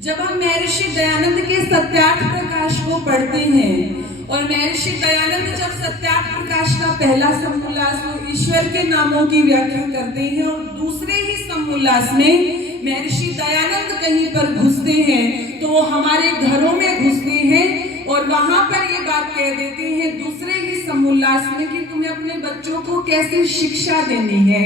जब हम महर्षि दयानंद के सत्यार्थ प्रकाश को पढ़ते हैं और महर्षि दयानंद जब सत्यार्थ प्रकाश का पहला समोल्लास में ईश्वर के नामों की व्याख्या करते हैं और दूसरे ही समोल्लास में महर्षि दयानंद कहीं पर घुसते हैं तो वो हमारे घरों में घुसते हैं और वहां पर ये बात कह देते हैं दूसरे ही समोल्लास में कि तुम्हें अपने बच्चों को कैसे शिक्षा देनी है।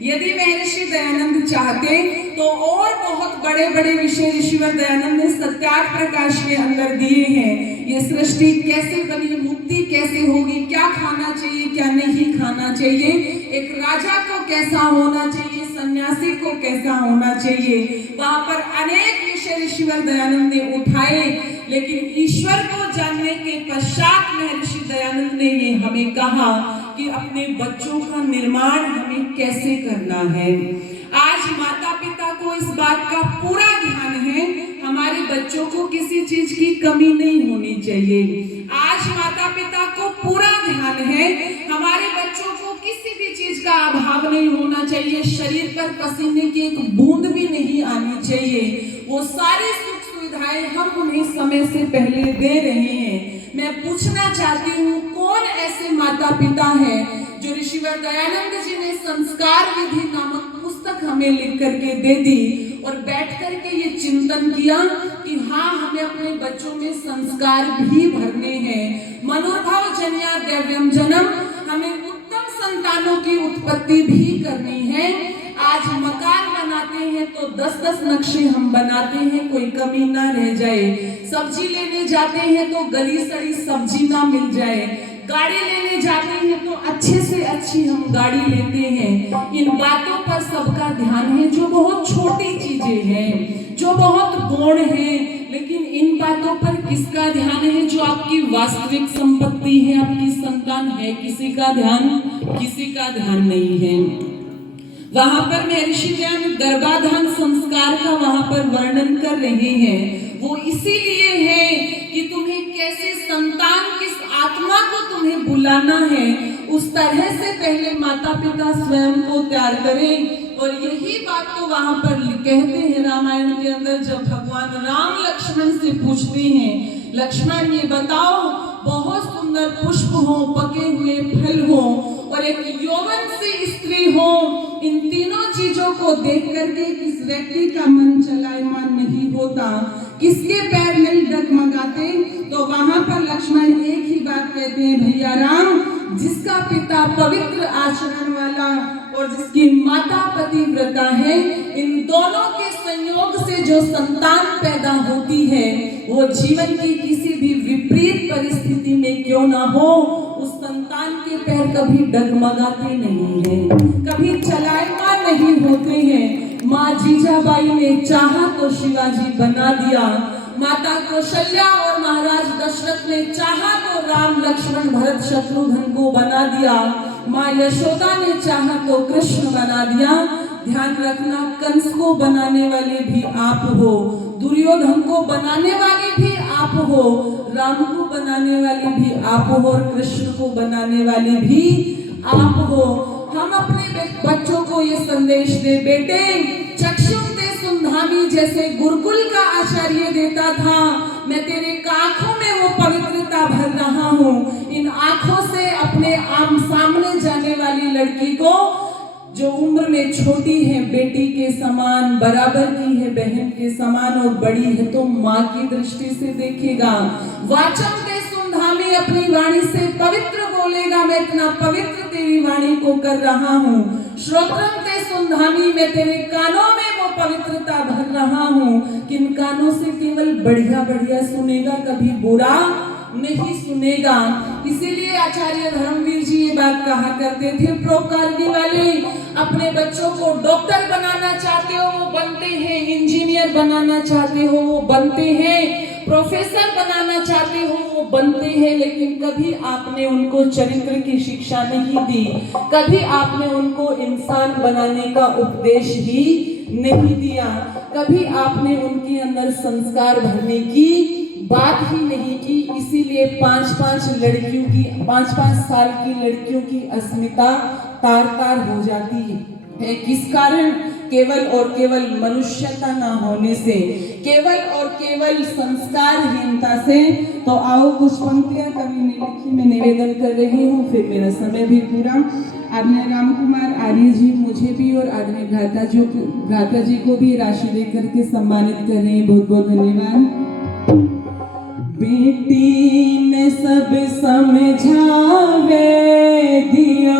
यदि महर्षि दयानंद चाहते तो और बहुत बड़े बड़े विषय ऋषिवर दयानंद ने सत्यार्थ प्रकाश के अंदर दिए हैं। ये सृष्टि कैसे बनी, मुक्ति कैसे होगी, क्या खाना चाहिए क्या नहीं खाना चाहिए, एक राजा को कैसा होना चाहिए, सन्यासी को कैसा होना चाहिए, वहां पर अनेक विषय ऋषिवर दयानंद ने उठाए। लेकिन ईश्वर को जानने के पश्चात महर्षि दयानंद ने ये हमें कहा कि अपने बच्चों का निर्माण हमें कैसे करना है। आज माता पिता को इस बात का पूरा ध्यान है, हमारे बच्चों को किसी चीज की कमी नहीं होनी चाहिए। आज माता पिता को पूरा ध्यान है, हमारे बच्चों को किसी भी चीज का अभाव नहीं होना चाहिए, शरीर पर पसीने की एक बूंद भी नहीं आनी चाहिए। वो सारी सुख सुविधाएं हम उन्हें समय से पहले दे रहे हैं। मैं पूछना चाहती हूँ कौन ऐसे माता पिता हैं जो ऋषिवर दयानंद जी ने संस्कार विधि नामक पुस्तक हमें लिख करके दे दी और बैठ करके ये चिंतन किया कि हाँ हमें अपने बच्चों में संस्कार भी भरने हैं। मनोभाव जन्या दैव्यम जन्म, हमें उत्तम संतानों की उत्पत्ति भी करनी है। आज मकान बनाते हैं तो 10-10 नक्शे हम बनाते हैं, कोई कमी ना रह जाए। सब्जी लेने जाते हैं तो गली सड़ी सब्जी ना मिल जाए। गाड़ी लेने जाते हैं तो अच्छे से अच्छी हम गाड़ी लेते हैं। इन बातों पर सबका ध्यान है, जो बहुत छोटी चीजें हैं, जो बहुत गौण हैं, लेकिन इन बातों पर किसका ध्यान है? जो आपकी वास्तविक संपत्ति है, आपकी संतान है, किसी का ध्यान नहीं है। वहां पर महर्षि दयानंद गर्भाधान संस्कार का वहां पर वर्णन कर रहे हैं। वो इसीलिए है कि तुम्हें कैसे संतान, किस आत्मा को तुम्हें बुलाना है, उस तरह से पहले माता पिता स्वयं को तैयार करें। और यही बात तो वहां पर कहते हैं रामायण के अंदर, जब भगवान राम लक्ष्मण से पूछते हैं, लक्ष्मण ये बताओ, बहुत सुंदर पुष्प हो, पके हुए फल हो और एक यौवन सी स्त्री हो, इन तीनों चीजों को देख करके किस व्यक्ति का मन चलायमान नहीं होता, किसके पैर नहीं डगमगाते? तो वहां पर लक्ष्मण एक ही बात कहते हैं, भैया राम, जिसका पिता पवित्र आचरण वाला और जिसकी माता पतिव्रता है, इन दोनों के संयोग से जो संतान पैदा होती है वो जीवन की किसी भी विपरीत परिस्थिति में क्यों ना हो, उस संतान के पैर कभी डगमगाते नहीं हैं, कभी चलायमान नहीं होते हैं। माँ जीजाबाई ने चाहा तो शिवाजी बना दिया, माता कौशल्या और महाराज दशरथ ने चाहा तो राम लक्ष्मण भरत शत्रुघ्न को बना दिया, माँ यशोदा ने चाहा तो कृष्ण बना दिया। ध्यान रखना, कंस को बनाने वाले भी आप हो, दुर्योधन को बनाने वाले भी आप हो, राम को बनाने वाले भी आप हो और कृष्ण को बनाने वाले भी आप हो। हम अपने बच्चों को ये संदेश दे, बेटे चक्षुते सुंधामी जैसे गुरुकुल का आचार्य देता था, मैं तेरे आंखों में वो पवित्रता भर रहा हूँ। इन आंखों से अपने आम सामने जाने वाली लड़की को, जो उम्र में छोटी है, बेटी के समान, बराबर की है, बहन के समान और बड़ी है तो माँ की दृष्टि से देखेगा। वाचम ते सुंधामी, अपनी वाणी से पवित्र बोलेगा, मैं इतना पवित्र तेरी वाणी को कर रहा हूँ। श्रोत्रम ते सुंधामी, मैं तेरे कानों में वो पवित्रता भर रहा हूँ, किन कानों से केवल बढ़िया बढ़िया सुनेगा, कभी बुरा नहीं सुनेगा। इसीलिए आचार्य धर्मवीर जी ये बात कहा करते थे, प्रोकारणी वाले अपने बच्चों को डॉक्टर बनाना चाहते हो वो बनते हैं, इंजीनियर बनाना चाहते हो वो बनते हैं, प्रोफेसर बनाना चाहते हो वो बनते हैं, लेकिन कभी आपने उनको चरित्र की शिक्षा नहीं दी, कभी आपने उनको इंसान बनाने का उपदेश ही नहीं दिया, कभी आपने उनके अंदर संस्कार भरने की बात ही नहीं की। इसीलिए 5-5 लड़कियों की, 5-5 साल की लड़कियों की अस्मिता तार-तार हो जाती है। किस कारण? केवल और केवल मनुष्यता ना होने से। केवल और केवल संस्कारहीनता से। तो आओ कुछ पंक्तियां कवि ने लिखी मैं निवेदन कर रही हूँ, फिर मेरा समय भी पूरा। आदरणीय राम कुमार आर्य जी मुझे भी और आदरणीय भ्राता जी को भी राशि देकर के सम्मानित कर रहे हैं, बहुत बहुत धन्यवाद। बेटी ने सब समझावे दिया।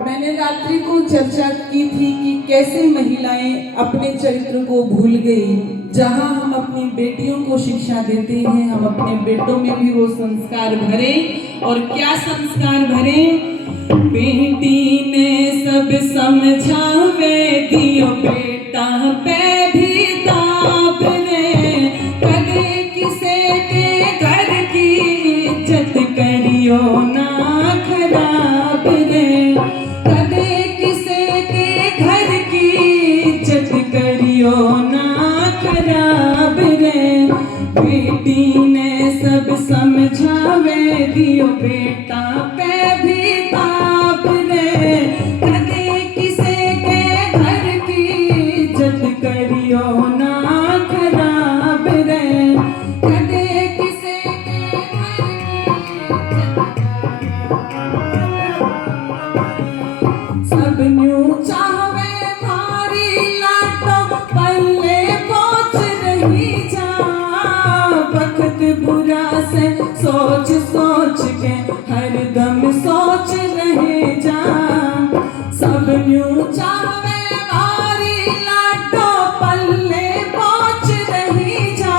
मैंने रात्रि को चर्चा की थी कि कैसे महिलाएं अपने चरित्र को भूल गई। जहां हम अपनी बेटियों को शिक्षा देते हैं, हम अपने बेटों में भी वो संस्कार भरें। और क्या संस्कार भरें? बेटी ने सब समझावे दियो, बेटा पे भी ताप रे। कदे किसे के घर की इज्जत करियो ना खराब रे। कदे किसे के घर की इज्जत करियो ना खराब रे। बेटी ने सब समझावे दियो, बेटा पे भी ताप रे। कदे किसे के घर की इज्जत करियो ना खराब रे। कदे किसे के घर की सब न्यू चाहवे मारी लाटो पल्ले पहुंच रही जा। वक्त बुरा से सोच सोच के हर दम सोच रहे जा। सब न्यू चाहवे मारी लाटो पल्ले पहुंच रही जा।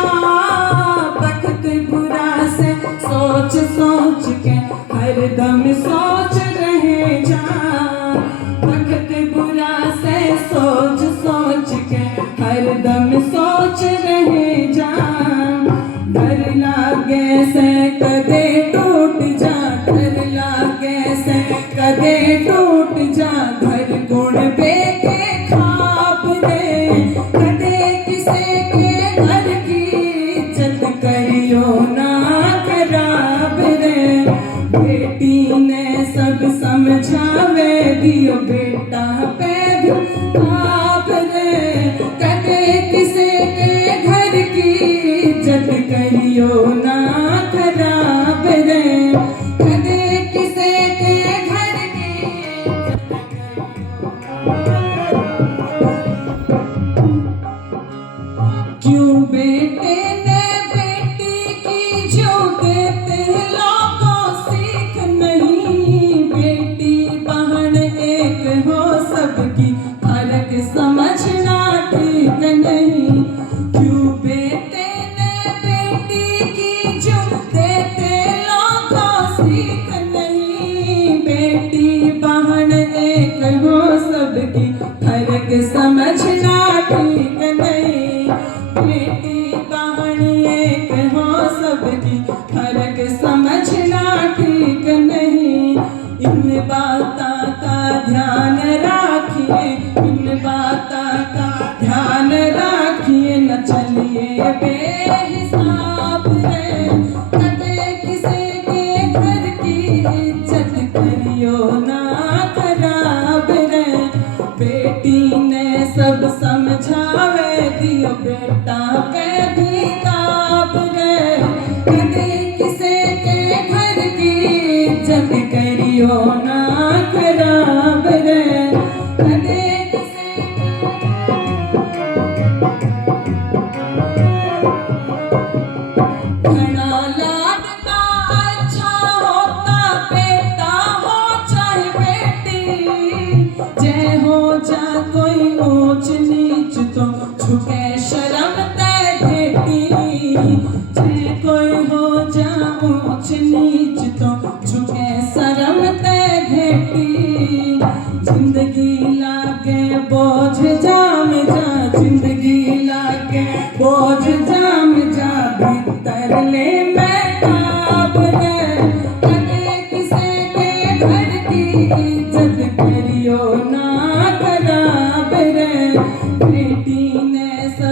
वक्त बुरा से सोच सोच के हर दम सोच रहे जा। वक्त बुरा से सोच सोच के हर दम सोच रहे जा। डर लागे से कदे टूट जा, डर लागे से कदे टूट जा। घर गुण बेके खाप रे। कदे किसे के घर की इज्जत करियो ना खराब रे। बेटी ने सब समझावे दियो, बेटा पे भी ताप रे। कदे किसे के घर की इज्जत करियो ना खराब रे। कदे किसे के घर की इज्जत क्यों बेटे ने बेटी की जो देते लोगों सीख नहीं। बेटी बहन एक हो सबकी, फर्क समझना ठीक नहीं। क्यों बेटे ने बेटी की जो देते लोगों सीख नहीं। बेटी बहन एक हो सबकी, फर्क समझना ठीक नहीं। बेटी बहन एक हो सबकी, फर्क समझना ठीक नहीं। इन बातों का ध्यान रखिए, इन बातों का ध्यान रखिए। न चलिए बेहिसाब रे। कदे किसे के घर की इज्जत करियो ना खराब रे। बेटी ने सब समझावे दियो, बेटा पे भी ताप रे। कदे किसे के घर की इज्जत करियो ना खराब रे। कदे किसे घना लाडना अच्छा होता, बेटा हो चाहे बेटी। जय हो जा कोई ऊंच नीच तो झुके शर्म ते भेटी। जय कोई हो जा ऊंच नीच तो झुके शर्म ते भेटी। जिंदगी लागे बोझ जाम जा, जिंदगी लागे बोझ जाम जा। भीतर ले मैं ताप रे। कदे किसे के घर की इज्जत करियो ना खराब रे। बेटी ने सब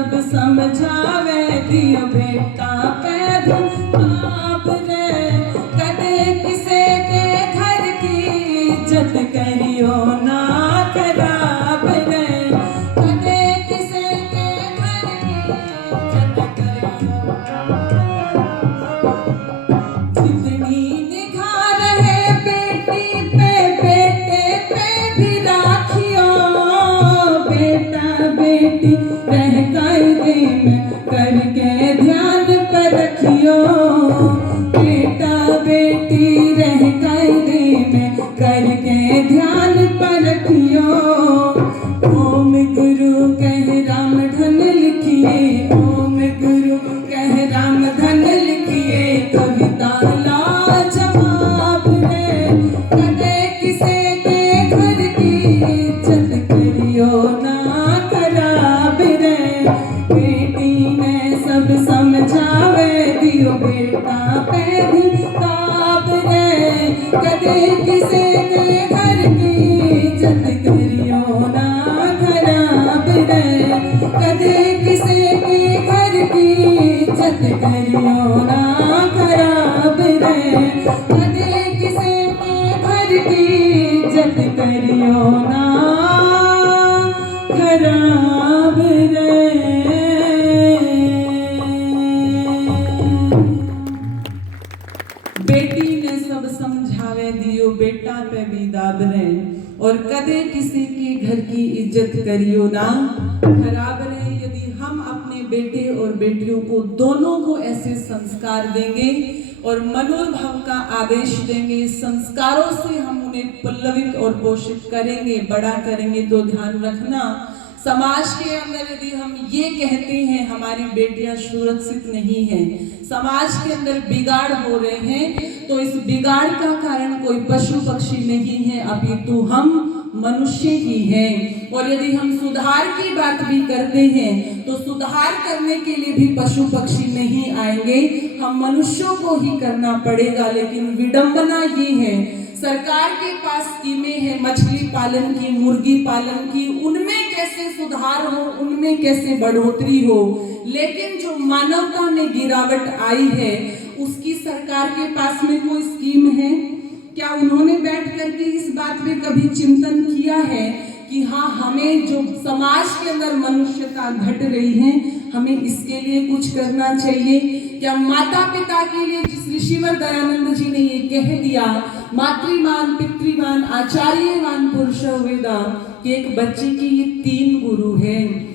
किसे के घर की इज्जत करियो ना खराब रे, कदे किसे के घर की इज्जत करियो ना खराब रे, कदे किसे के घर की इज्जत करियो ना खराब रे। बेटी ने सब समझावे दियो बेटा पे भी दाब रे, और कदे किसी के घर की इज्जत करियो ना खराब रे। यदि हम अपने बेटे और बेटियों को दोनों को ऐसे संस्कार देंगे और मनोभाव का आदेश देंगे, संस्कारों से हम उन्हें पल्लवित और पोषित करेंगे, बड़ा करेंगे, तो ध्यान रखना समाज के अंदर यदि हम ये कहते हैं हमारी बेटियां सुरक्षित नहीं हैं, समाज के अंदर बिगाड़ हो रहे हैं, तो इस बिगाड़ का कारण कोई पशु पक्षी नहीं है, अपितु हम मनुष्य ही हैं। और यदि हम सुधार की बात भी करते हैं तो सुधार करने के लिए भी पशु पक्षी नहीं आएंगे, हम मनुष्यों को ही करना पड़ेगा। लेकिन विडंबना ये है, सरकार के पास स्कीमें हैं मछली पालन की, मुर्गी पालन की, उनमें कैसे सुधार हो, उनमें कैसे बढ़ोतरी हो, लेकिन जो मानवता में गिरावट आई है उसकी सरकार के पास में कोई स्कीम है क्या? उन्होंने बैठ करके इस बात पे कभी चिंतन किया है कि हाँ, हमें जो समाज के अंदर मनुष्यता घट रही है, हमें इसके लिए कुछ करना चाहिए क्या? माता पिता के लिए जिस ऋषिवर दयानंद जी ने ये कह दिया, मातृमान पितृमान आचार्यवान पुरुष वेदा, कि एक बच्चे के ये 3 गुरु हैं।